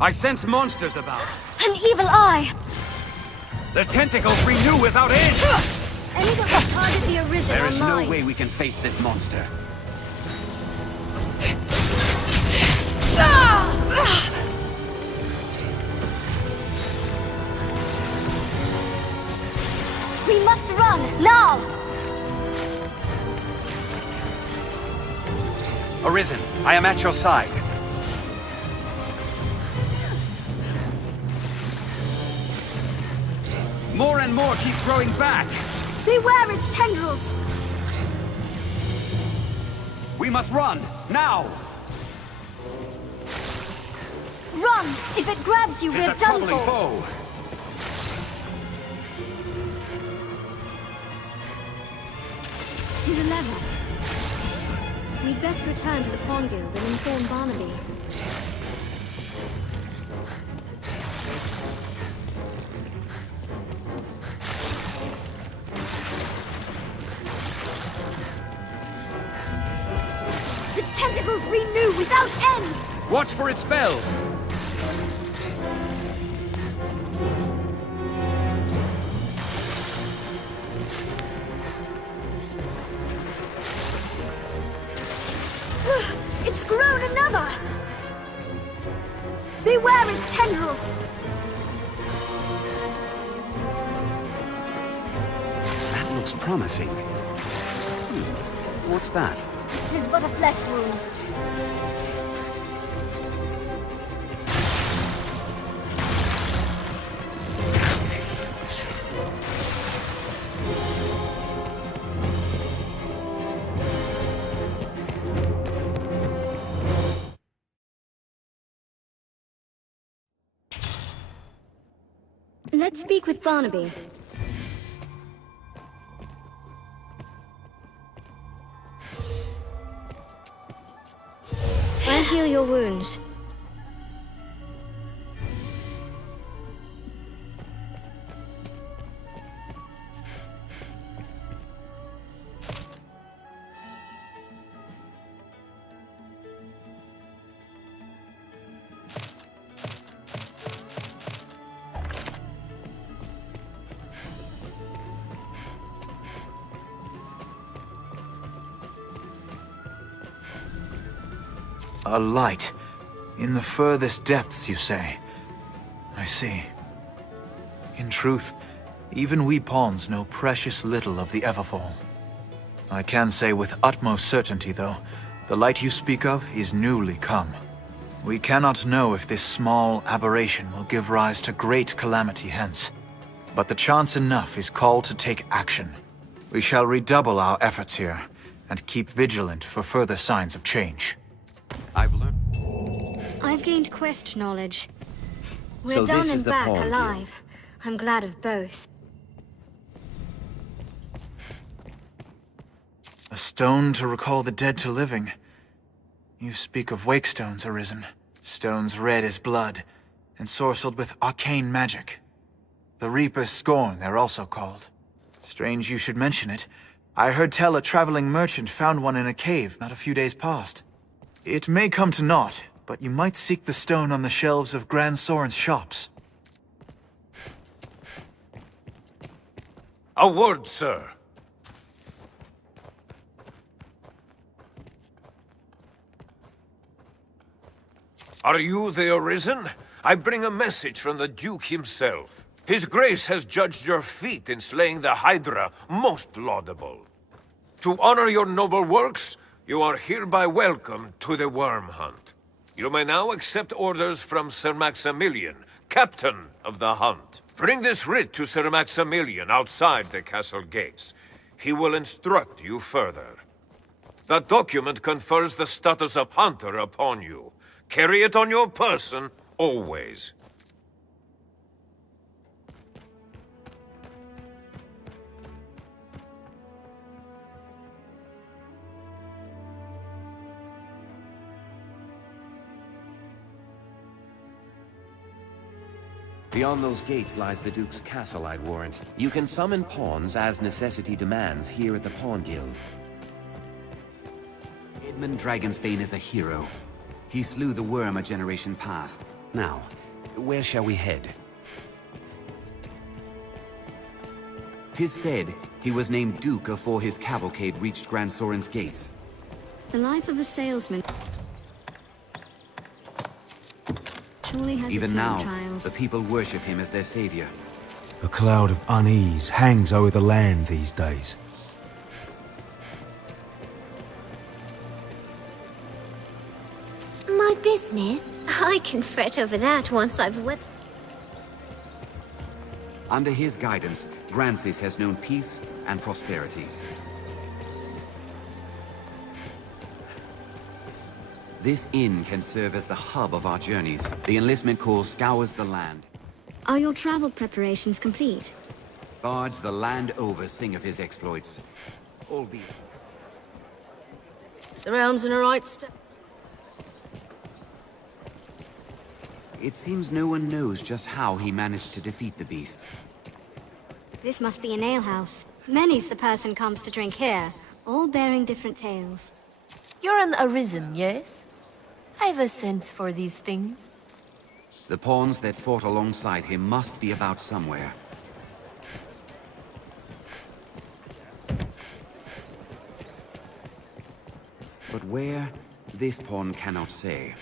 I sense monsters about. An evil eye! The tentacles renew without end! Any that will target the Arisen There are is mine. no way we can face this monster. We must run, now! Arisen, I am at your side. More and more keep growing back! Beware its tendrils! We must run, now! Run! If it grabs you, Tis we're a done troubling for! foe! Tis a lever. We'd best return to the Pawn Guild and inform Barnaby. The tentacles renew without end! Watch for its spells! It's grown another! Beware its tendrils! That looks promising. What's that? Tis but a flesh wound. Let's speak with Barnaby. I'll heal your wounds. A light. In the furthest depths, you say? I see. In truth, even we pawns know precious little of the Everfall. I can say with utmost certainty, though, the light you speak of is newly come. We cannot know if this small aberration will give rise to great calamity hence. But the chance enough is called to take action. We shall redouble our efforts here, and keep vigilant for further signs of change. I've learned. I've gained quest knowledge. We're So done this is and the back Pawn Guild. alive. I'm glad of both. A stone to recall the dead to living. You speak of wake stones, Arisen. Stones red as blood, and sorcelled with arcane magic. The Reaper's Scorn, they're also called. Strange you should mention it. I heard tell a traveling merchant found one in a cave not a few days past. It may come to naught, but you might seek the stone on the shelves of Grand Soren's shops. A word, sir. Are you the Arisen? I bring a message from the Duke himself. His Grace has judged your feat in slaying the Hydra most laudable. To honor your noble works, you are hereby welcome to the Worm Hunt. You may now accept orders from Sir Maximilian, Captain of the Hunt. Bring this writ to Sir Maximilian outside the castle gates. He will instruct you further. The document confers the status of Hunter upon you. Carry it on your person, always. Beyond those gates lies the Duke's castle, I'd warrant. You can summon pawns as necessity demands here at the Pawn Guild. Edmund Dragonsbane is a hero. He slew the worm a generation past. Now, where shall we head? 'Tis said he was named Duke afore his cavalcade reached Grand Soren's gates. The life of a salesman surely has Even its now, own trials. the people worship him as their savior. A cloud of unease hangs over the land these days. My business? I can fret over that once I've Under his guidance, Grancis has known peace and prosperity. This inn can serve as the hub of our journeys. The enlistment corps scours the land. Are your travel preparations complete? Bards the land over sing of his exploits. Albeit... The realm's in a right state. It seems no one knows just how he managed to defeat the beast. This must be an alehouse. Many's the person comes to drink here, all bearing different tales. You're an Arisen, yes? I've a sense for these things. The pawns that fought alongside him must be about somewhere. But where, this pawn cannot say.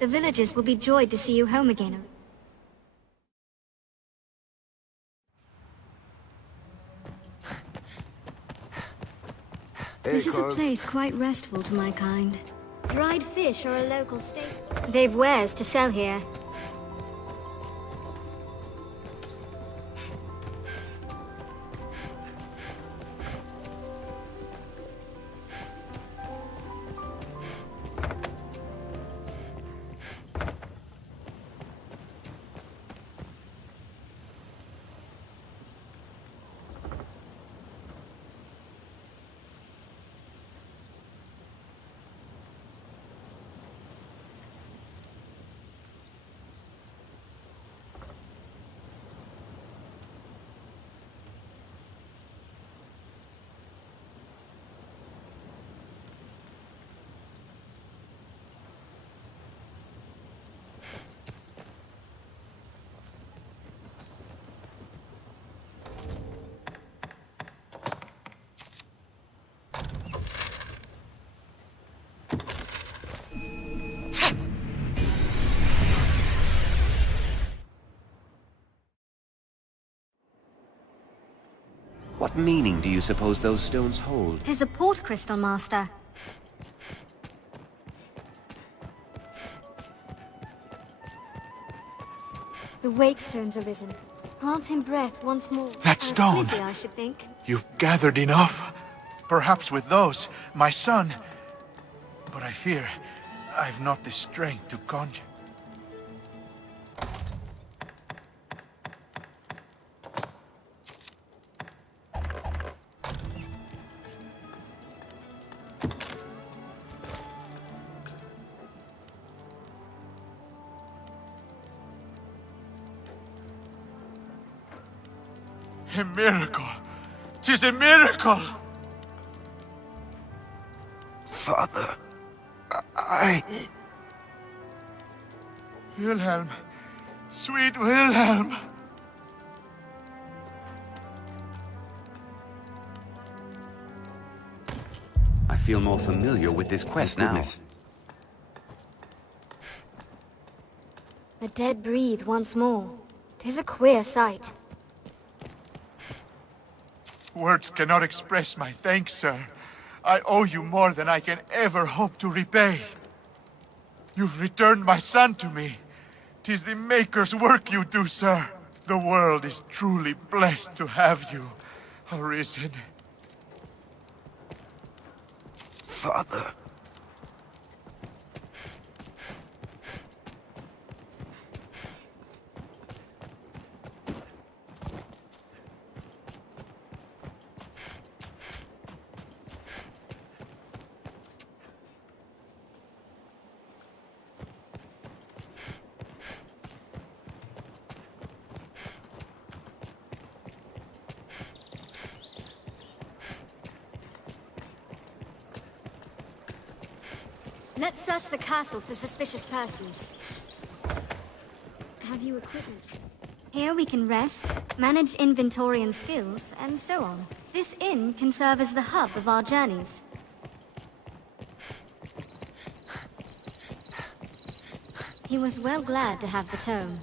The villagers will be joyed to see you home again. This is a place quite restful to my kind. Dried fish are a local staple. They've wares to sell here. What meaning do you suppose those stones hold? 'Tis a port crystal, Master. The wake stones arisen. Grant him breath once more. That stone! Sleepy, I should think. You've gathered enough? Perhaps with those, my son. But I fear I've not the strength to conjure. A miracle! 'Tis a miracle! Father, I... Wilhelm! Sweet Wilhelm! I feel more familiar with this quest now. The dead breathe once more. 'Tis a queer sight. Words cannot express my thanks, sir. I owe you more than I can ever hope to repay. You've returned my son to me. 'Tis the Maker's work you do, sir. The world is truly blessed to have you, Arisen. Father. Let's search the castle for suspicious persons. Have you equipment? Here we can rest, manage inventory and skills, and so on. This inn can serve as the hub of our journeys. He was well glad to have the tome.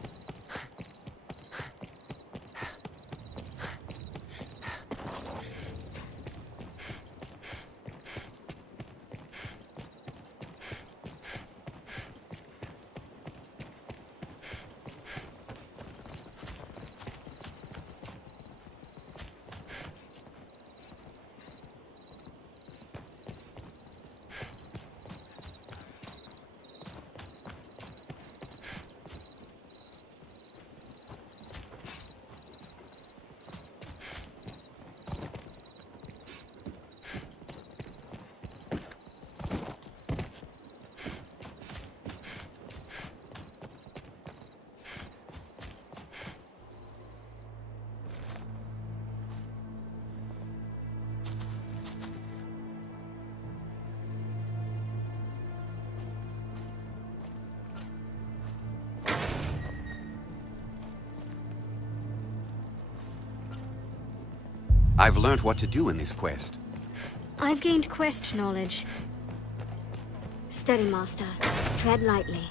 I've learned what to do in this quest. I've gained quest knowledge. Steady, Master. Tread lightly.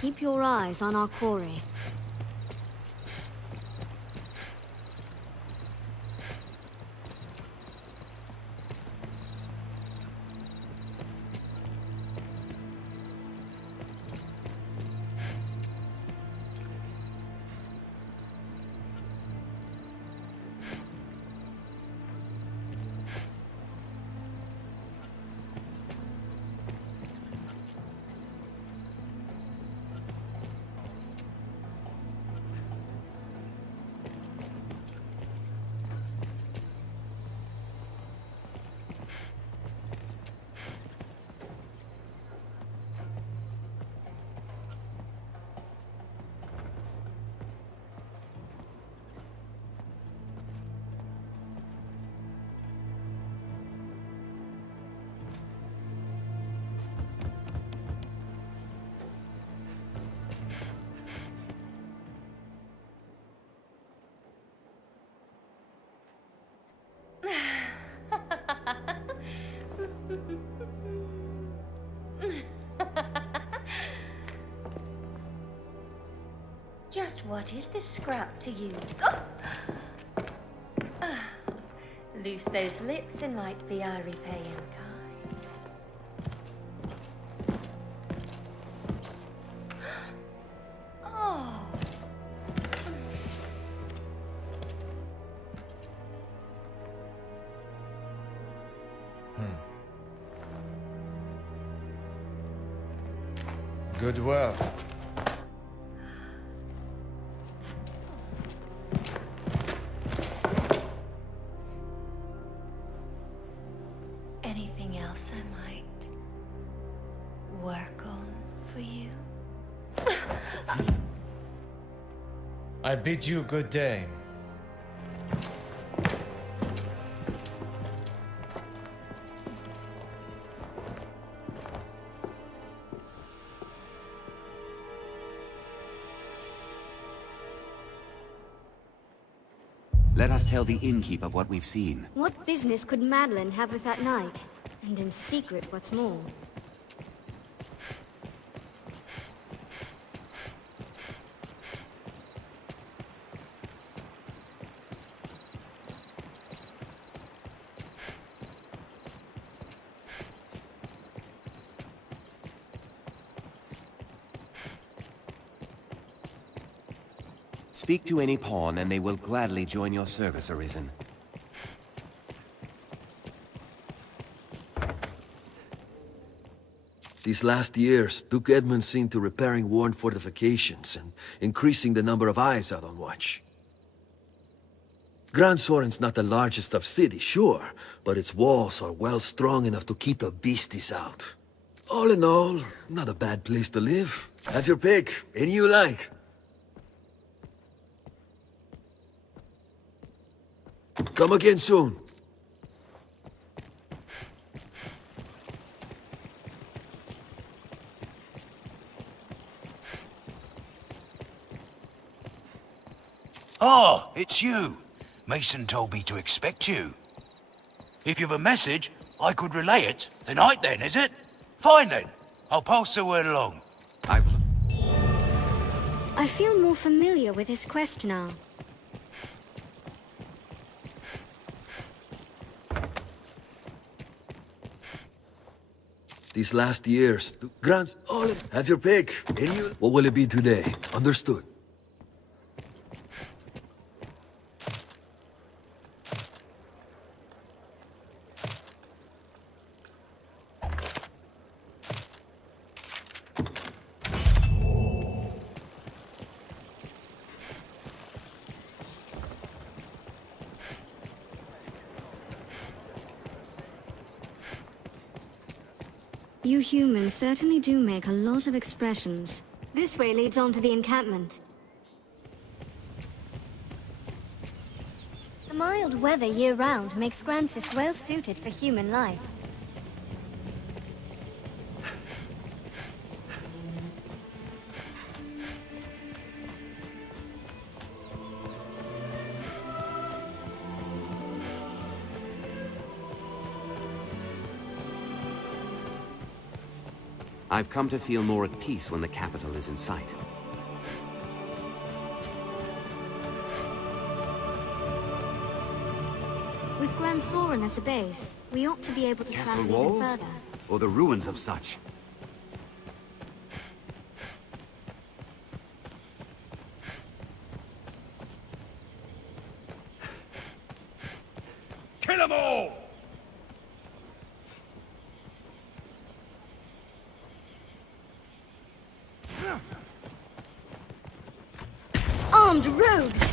Keep your eyes on our quarry. Just what is this scrap to you? Loose those lips and might be our repay in kind. Oh. Good work. Anything else I might work on for you? I bid you good day. Let us tell the innkeep of what we've seen. What business could Madeline have with that knight? And in secret, what's more. Speak to any pawn and they will gladly join your service, Arisen. These last years, Duke Edmund seen to repairing worn fortifications and increasing the number of eyes out on watch. Grand Soren's not the largest of cities, sure, but its walls are well strong enough to keep the beasties out. All in all, not a bad place to live. Have your pick, any you like. Come again soon. Oh, it's you. Mason told me to expect you. If you've a message, I could relay it. Tonight then, is it? Fine then. I'll pass the word along. I feel more familiar with his quest now. These last years, Grants, all have your pick. Any you? What will it be today? Understood. You humans certainly do make a lot of expressions. This way leads on to the encampment. The mild weather year-round makes Grancis well suited for human life. I've come to feel more at peace when the capital is in sight. With Grand Soren as a base, we ought to be able to Castle travel even walls? further. Or the ruins of such? Kill them all! Armed rogues!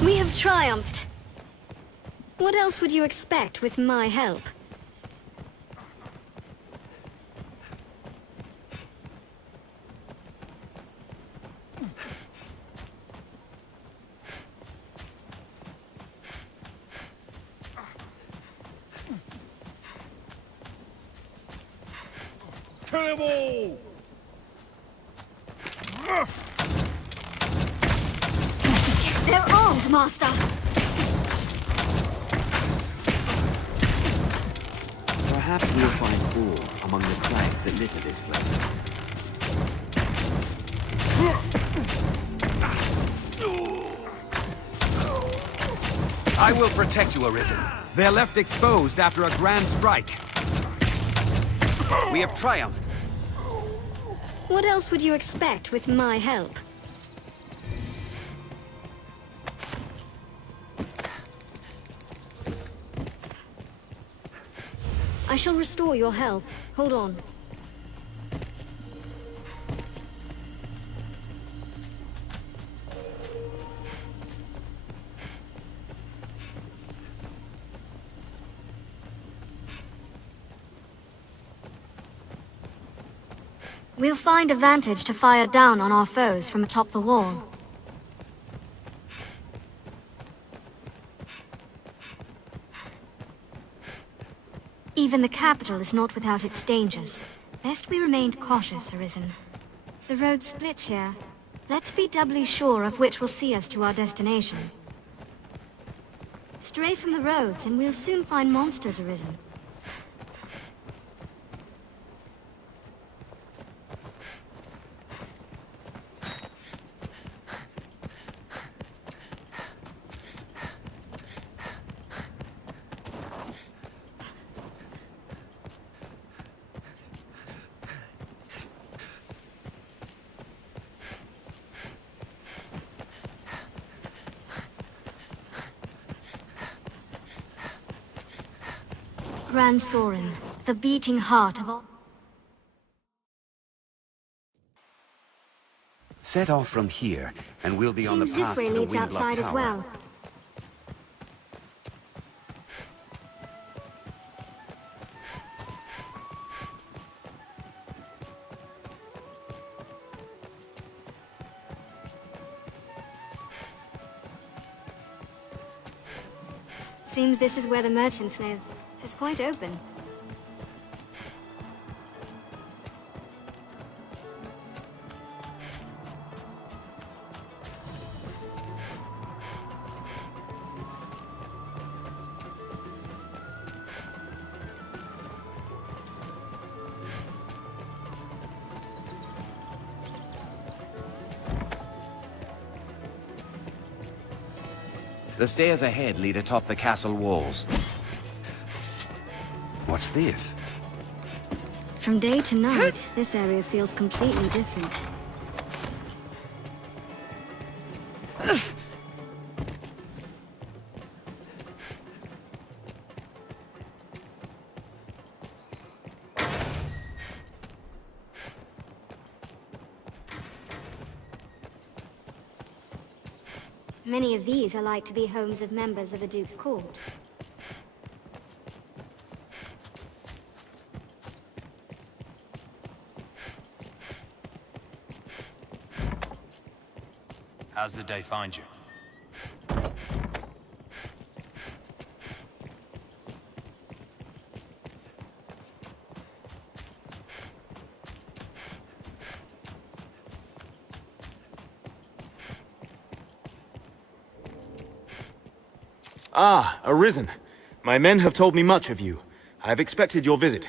We have triumphed. What else would you expect with my help? Kill them all! They're armed, Master! Perhaps we'll find ore among the crags that litter this place. I will protect you, Arisen. They're left exposed after a grand strike. We have triumphed. What else would you expect with my help? I shall restore your health. Hold on. We'll find a vantage to fire down on our foes from atop the wall. Even the capital is not without its dangers. Best we remained cautious, Arisen. The road splits here. Let's be doubly sure of which will see us to our destination. Stray from the roads and we'll soon find monsters, Arisen. Grand Sorin, the beating heart of all... Set off from here, and we'll be on the Seems path this way to the leads Windblock outside as Tower. well. Seems this is where the merchants live. It's quite open. The stairs ahead lead atop the castle walls. What's this? From day to night, this area feels completely different. Many of these are like to be homes of members of the Duke's court. How's the day find you? Ah, Arisen. My men have told me much of you. I have expected your visit.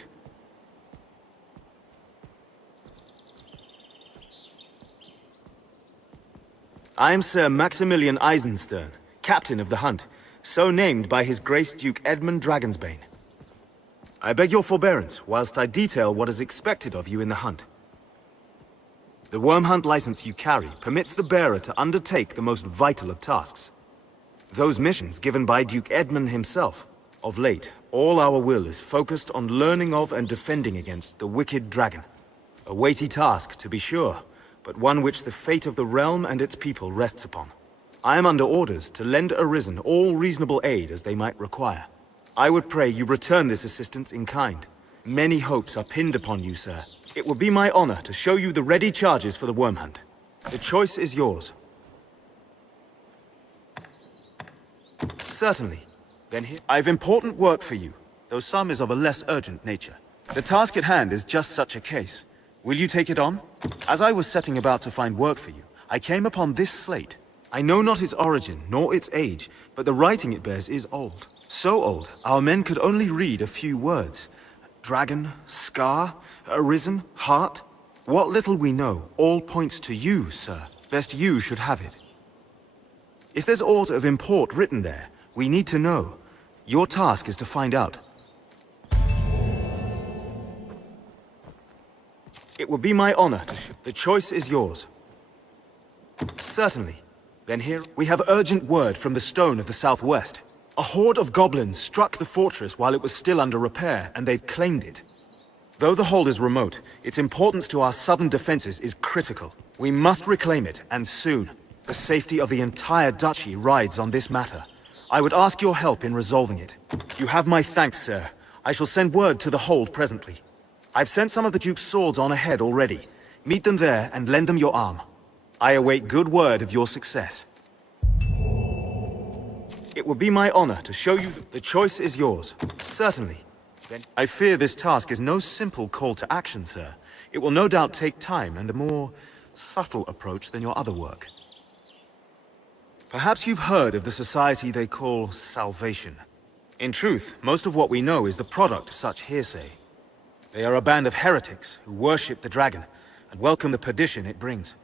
I am Sir Maximilian Eisenstern, captain of the hunt, so named by His Grace Duke Edmund Dragonsbane. I beg your forbearance whilst I detail what is expected of you in the hunt. The worm hunt license you carry permits the bearer to undertake the most vital of tasks. Those missions given by Duke Edmund himself. Of late, all our will is focused on learning of and defending against the wicked dragon. A weighty task, to be sure, but one which the fate of the realm and its people rests upon. I am under orders to lend Arisen all reasonable aid as they might require. I would pray you return this assistance in kind. Many hopes are pinned upon you, sir. It would be my honor to show you the ready charges for the worm hunt. The choice is yours. Certainly. Then here... I've important work for you, though some is of a less urgent nature. The task at hand is just such a case. Will you take it on? As I was setting about to find work for you, I came upon this slate. I know not its origin, nor its age, but the writing it bears is old. So old, our men could only read a few words. Dragon, scar, arisen, heart. What little we know all points to you, sir. Best you should have it. If there's aught of import written there, we need to know. Your task is to find out. It would be my honor to the choice is yours. Certainly. Then here we have urgent word from the Stone of the Southwest. A horde of goblins struck the fortress while it was still under repair, and they've claimed it. Though the hold is remote, its importance to our southern defenses is critical. We must reclaim it, and soon. The safety of the entire duchy rides on this matter. I would ask your help in resolving it. You have my thanks, sir. I shall send word to the hold presently. I've sent some of the Duke's swords on ahead already. Meet them there and lend them your arm. I await good word of your success. It would be my honor to show you the choice is yours. Certainly. Then I fear this task is no simple call to action, sir. It will no doubt take time and a more subtle approach than your other work. Perhaps you've heard of the society they call Salvation. In truth, most of what we know is the product of such hearsay. They are a band of heretics who worship the dragon and welcome the perdition it brings.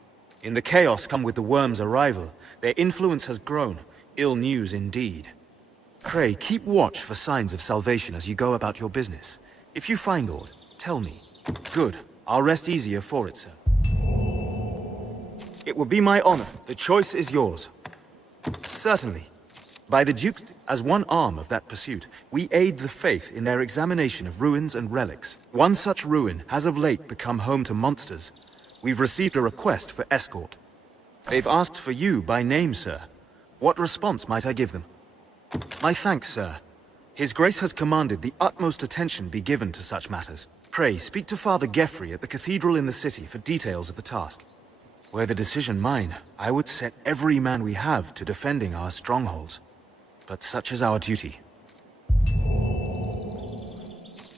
In the chaos come with the worm's arrival, their influence has grown. Ill news indeed. Pray, keep watch for signs of salvation as you go about your business. If you find aught, tell me. Good. I'll rest easier for it, sir. It will be my honor. The choice is yours. Certainly. By the Duke, as one arm of that pursuit, we aid the faith in their examination of ruins and relics. One such ruin has of late become home to monsters. We've received a request for escort. They've asked for you by name, sir. What response might I give them? My thanks, sir. His Grace has commanded the utmost attention be given to such matters. Pray, speak to Father Geoffrey at the cathedral in the city for details of the task. Were the decision mine, I would set every man we have to defending our strongholds. But such is our duty.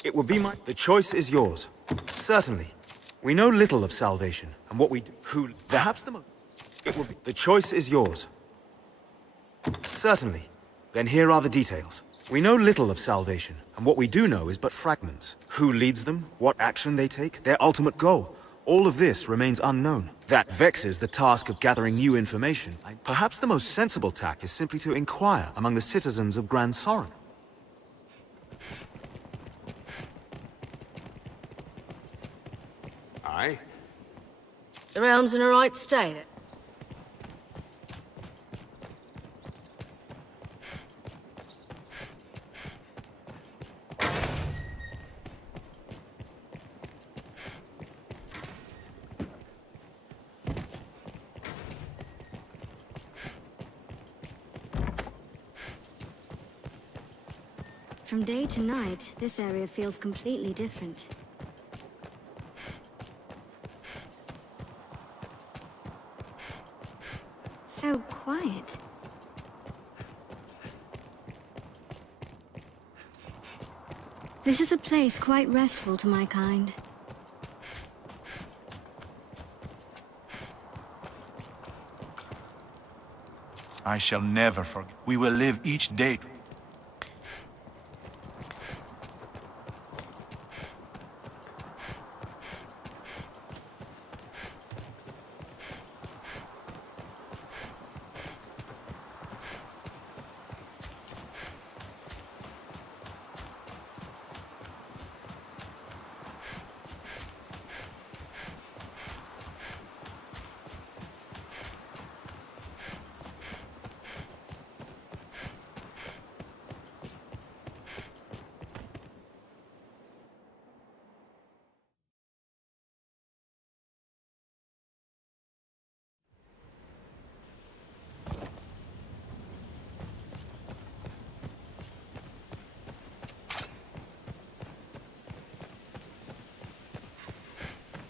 It will be the choice is yours. Certainly. We know little of salvation, and what we do, perhaps the most. It will be the choice is yours. Certainly. Then here are the details. We know little of salvation, and what we do know is but fragments. Who leads them, what action they take, their ultimate goal. All of this remains unknown. That vexes the task of gathering new information. Perhaps the most sensible tack is simply to inquire among the citizens of Gran Soren. Aye? The realm's in a right state. From day to night, this area feels completely different. So quiet. This is a place quite restful to my kind. I shall never forget. We will live each day.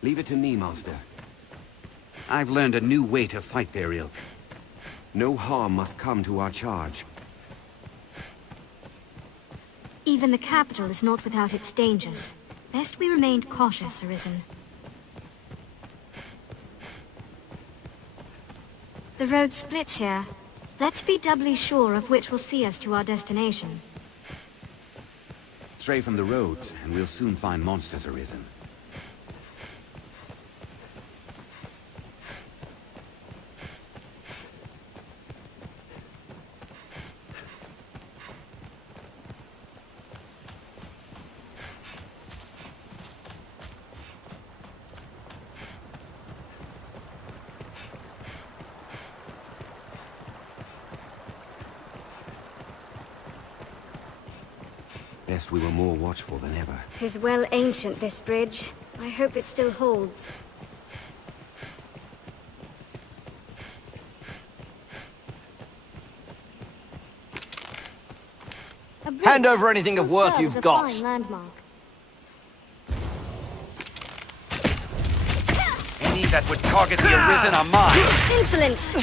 Leave it to me, Master. I've learned a new way to fight their ilk. No harm must come to our charge. Even the capital is not without its dangers. Best we remained cautious, Arisen. The road splits here. Let's be doubly sure of which will see us to our destination. Stray from the roads, and we'll soon find monsters arisen. Best we were more watchful than ever. 'Tis well ancient, this bridge. I hope it still holds. A bridge Hand over anything of will worth serve you've as a got. fine landmark. Any that would target the Arisen are mine. Insolence!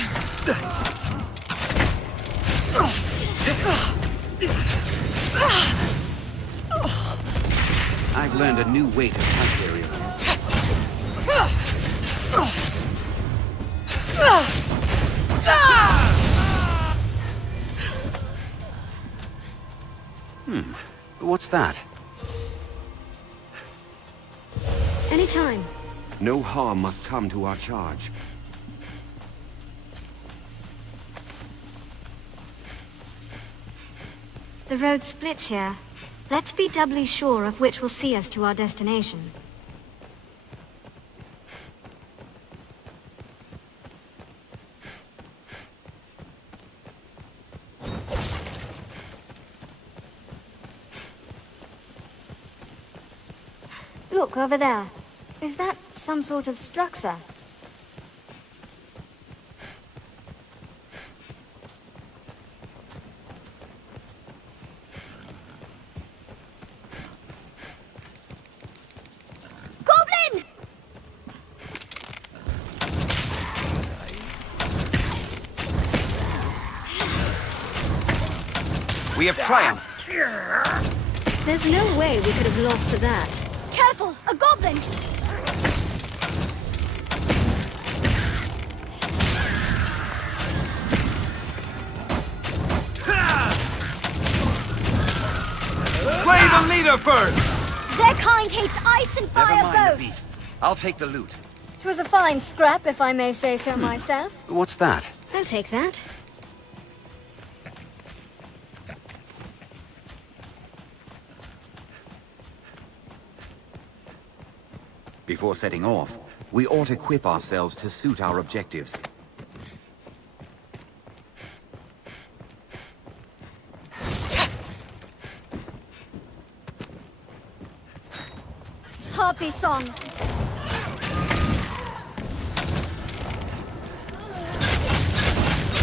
I've learned a new way to fight their ilk. What's that? Anytime. No harm must come to our charge. The road splits here. Let's be doubly sure of which will see us to our destination. Look, over there. Is that some sort of structure? Goblin! We have triumphed. There's no way we could have lost to that. Careful! A goblin! Slay the leader first! Their kind hates ice and Never fire mind the both! beasts. I'll take the loot. 'Twas a fine scrap, if I may say so myself. What's that? I'll take that. Before setting off, we ought equip ourselves to suit our objectives. Harpy song.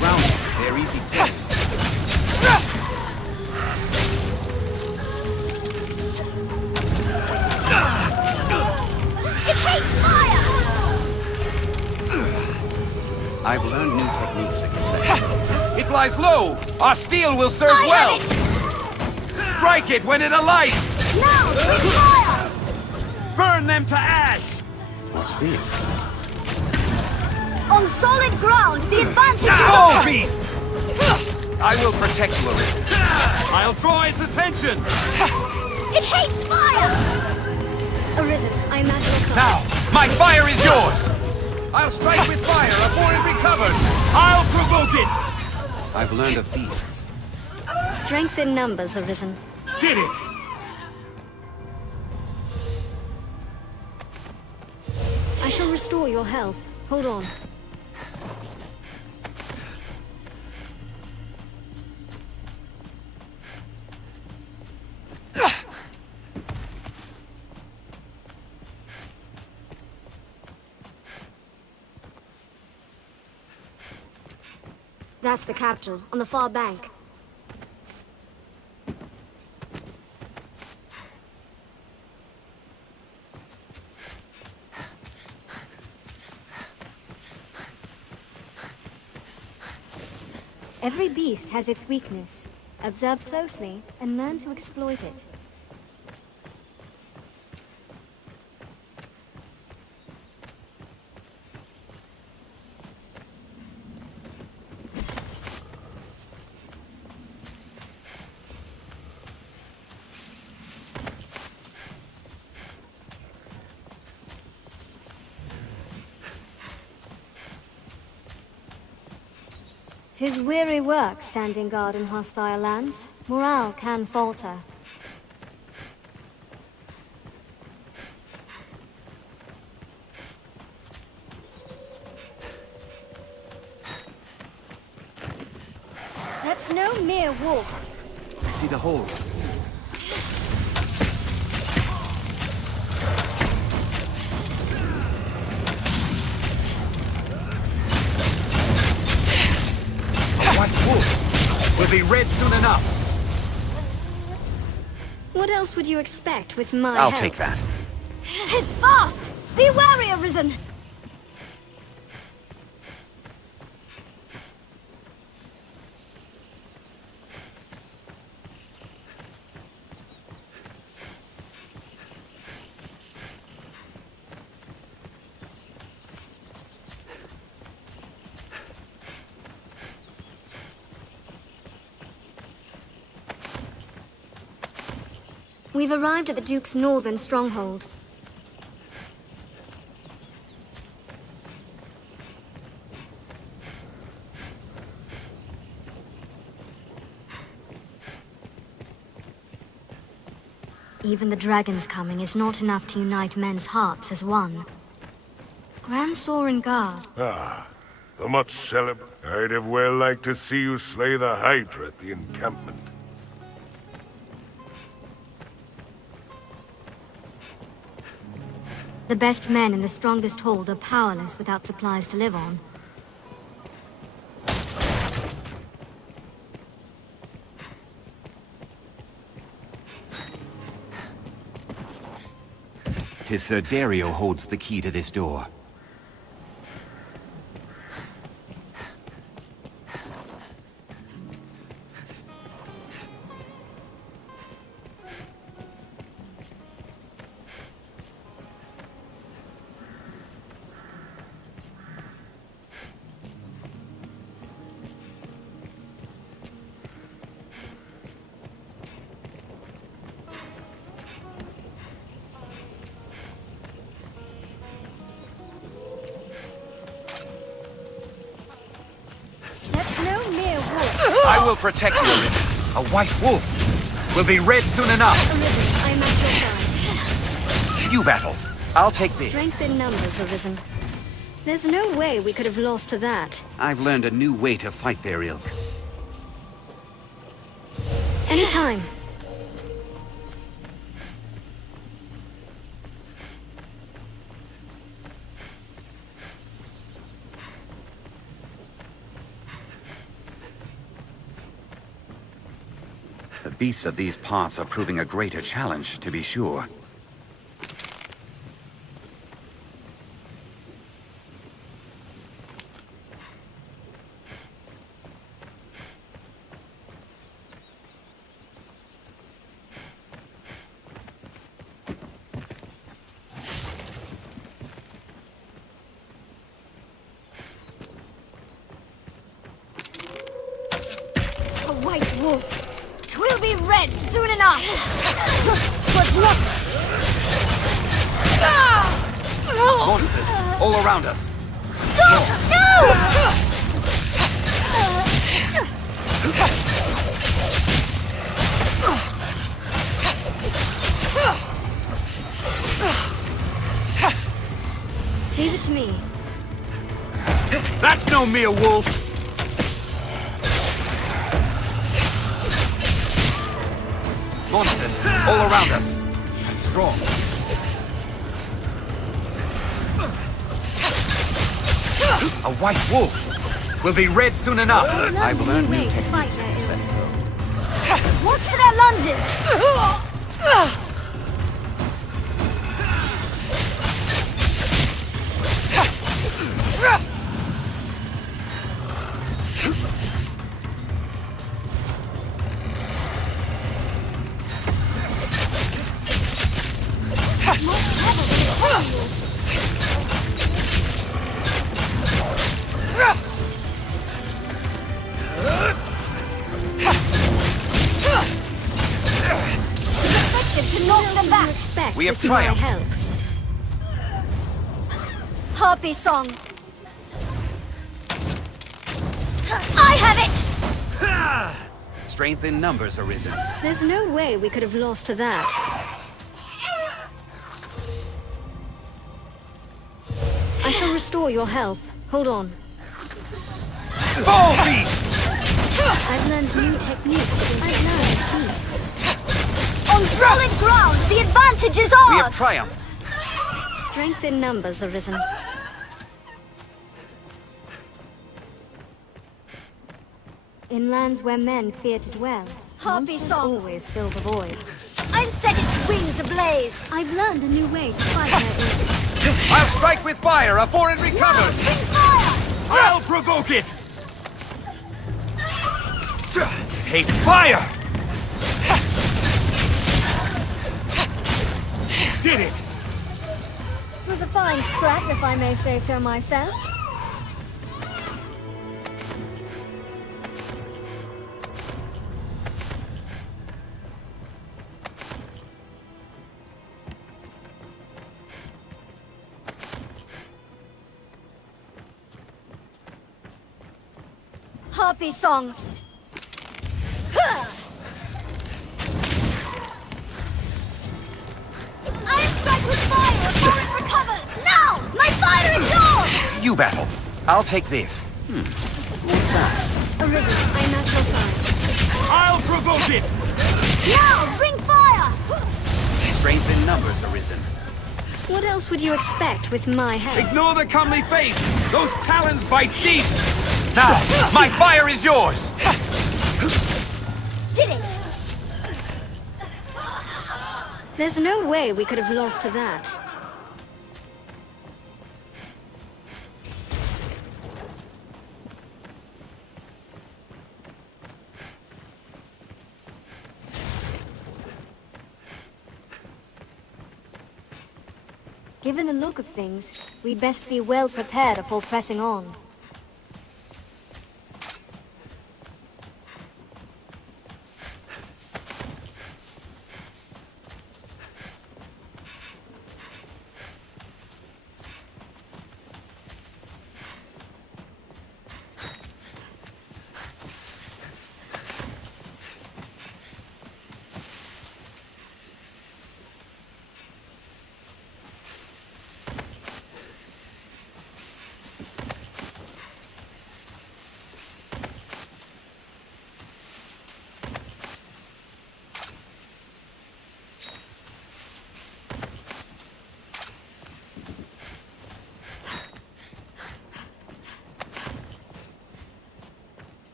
Round, they're easy prey. It hates fire! I've learned new techniques against that. It flies low! Our steel will serve I well! have it! Strike it when it alights! Now, fire! Burn them to ash! What's this? On solid ground, the advantage is Go, ours! beast! I will protect you, Arisen. I'll draw its attention! It hates fire! Arisen, I am at your side. Now, my fire is yours! I'll strike with fire before it recovers! I'll provoke it! I've learned of beasts. Strength in numbers, Arisen. Did it! I shall restore your health. Hold on. That's the capital, on the far bank. Every beast has its weakness. Observe closely and learn to exploit it. 'Tis weary work standing guard in hostile lands. Morale can falter. That's no mere wolf. I see the hole. A white wolf will be red soon enough. What else would you expect with my I'll help? take that. 'Tis fast! Be wary, Arisen! We've arrived at the Duke's northern stronghold. Even the dragon's coming is not enough to unite men's hearts as one. Grand Sorin Guard. Ah, the much celebrated. I'd have well liked to see you slay the Hydra at the encampment. The best men in the strongest hold are powerless without supplies to live on. Tis Sir Dario holds the key to this door. That's no mere wolf. I will protect you, Arisen. A white wolf will be red soon enough. Arisen, I'm at your side. You battle. I'll take this. Strength in numbers, Arisen. There's no way we could have lost to that. I've learned a new way to fight their ilk. Anytime. The beasts of these parts are proving a greater challenge, to be sure. A white wolf. 'Twill be red soon enough. Was lost. Monsters all around us. Stop! No! Leave it to me. That's no mere wolf. Monsters all around us. And strong. A white wolf will be red soon enough. I've learned new to fight techniques. their ill. Watch for their lunges! We have triumphed. Help. Harpy song. I I have it! Strength in numbers, Arisen. There's no way we could have lost to that. I shall restore your health. Hold on. Fall beast! I've learned new techniques against learned beasts. On solid ground, the advantage is We have ours! triumphed. Strength in numbers, Arisen. In lands where men fear to dwell, Harpy monsters song. always fill the void. I've set its wings ablaze! I've learned a new way to fight their ill. I'll strike with fire afore it Now, recovers! bring fire! I'll provoke it! Hates fire! Did it! It was a fine scrap, if I may say so myself. Harpy song! I strike with fire before it recovers! Now! My fire is yours! You battle. I'll take this. What's that? Arisen, I'm at your side. I'll provoke it! Now, bring fire! Strength in numbers, Arisen. What else would you expect with my help? Ignore the comely face! Those talons bite deep! Now, my fire is yours! Did it! There's no way we could have lost to that. Given the look of things, we'd best be well prepared before pressing on.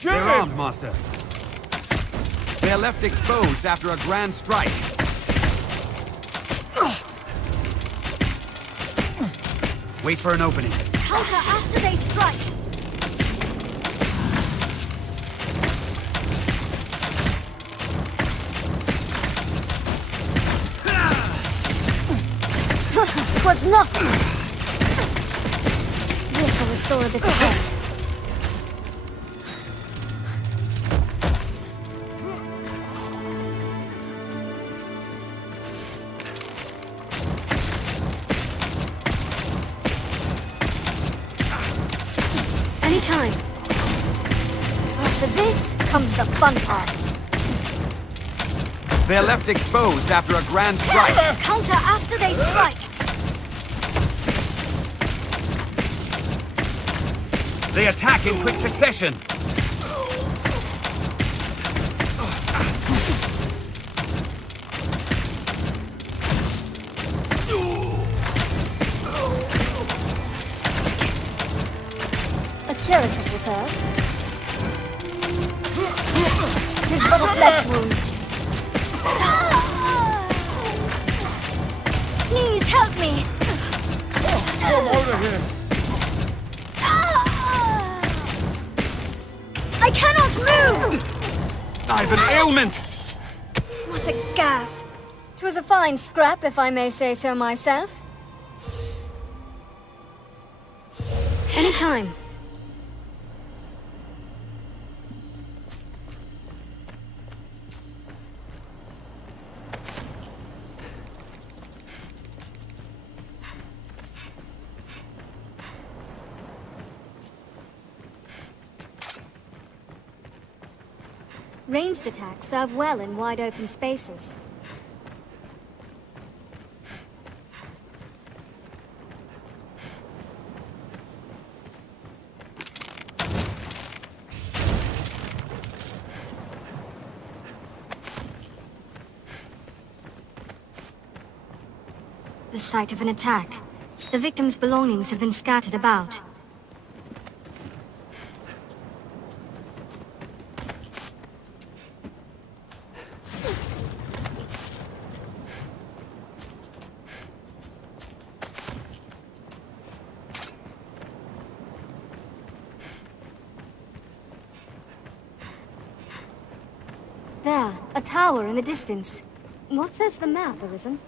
They're armed, Master. They are left exposed after a grand strike. Wait for an opening. Counter after they strike! It was nothing! This will restore a bit of health. Anytime. After this comes the fun part. They're left exposed after a grand strike. Counter after they strike! They attack in quick succession. A curative will serve. 'Tis but a flesh wound. Please help me! Come out of here! I cannot move! I've an ailment! What a gaff. 'Twas a fine scrap, if I may say so myself. Anytime. Ranged attacks serve well in wide open spaces. The site of an attack. The victim's belongings have been scattered about. There, a tower in the distance. What says the map, Arisen?